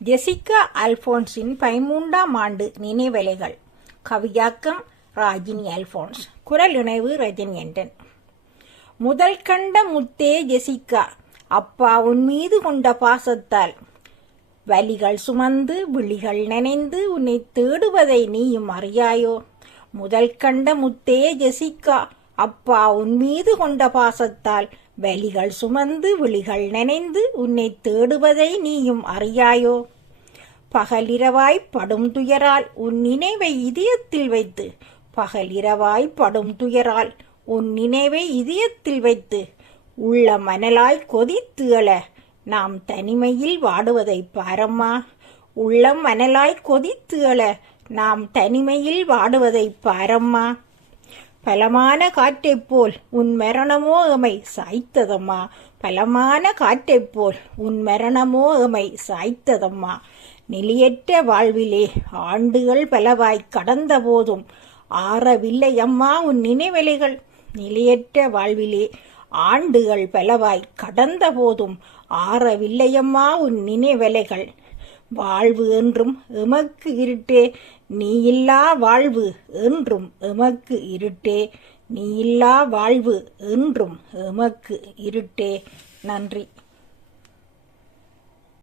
Jessica அல்போன்ஸின் 13ஆம் ஆண்டு நினைவலைகள். கவியாக்கம் ராஜினி அல்போன்ஸ். குரல் இணைவு ரஜினி ஆண்டன். முதல் கண்ட முத்தே ஜெசிகா, அப்பா உன் மீது கொண்ட பாசத்தால் வலிகள் சுமந்து விழிகள் நனைந்து உன்னை தேடுவதை நீயும் அறியாயோ. முதல் கண்ட முத்தே ஜெசிகா, அப்பா உன் மீது கொண்ட பாசத்தால் வலிகள் சுமந்து விழிகள் நனைந்து உன்னை தேடுவதை நீயும் அறியாயோ. பகலிரவாய் படும் துயரால் உன் நினைவை இதயத்தில் வைத்து, பகலிரவாய் படும் துயரால் உன் நினைவை இதயத்தில் வைத்து, உள்ள மணலாய் கொதித்து எழ நாம் தனிமையில் வாடுவதை பாரம்மா. உள்ளம் மணலாய் கொதித்து எழ நாம் தனிமையில் வாடுவதை பாரம்மா. பலமான காற்றைப் போல் உன் மரணமோ எமை சாய்த்ததம்மா. பலமான காற்றைப் போல் உன் மரணமோ எமை சாய்த்ததம்மா. நிலையற்ற வாழ்விலே ஆண்டுகள் பலவாய் கடந்த போதும் ஆறவில்லை அம்மா உன் நினைவலைகள். நிலையற்ற வாழ்விலே ஆண்டுகள் பலவாய் கடந்த போதும் ஆறவில்லையம்மா உன் நினைவலைகள். வாழ்வு என்றும் எமக்கு இருட்டே, நீ இல்லா வாழ்வு என்றும் எமக்கு இருட்டே, நீ இல்லா வாழ்வு என்றும் எமக்கு இருட்டே. நன்றி.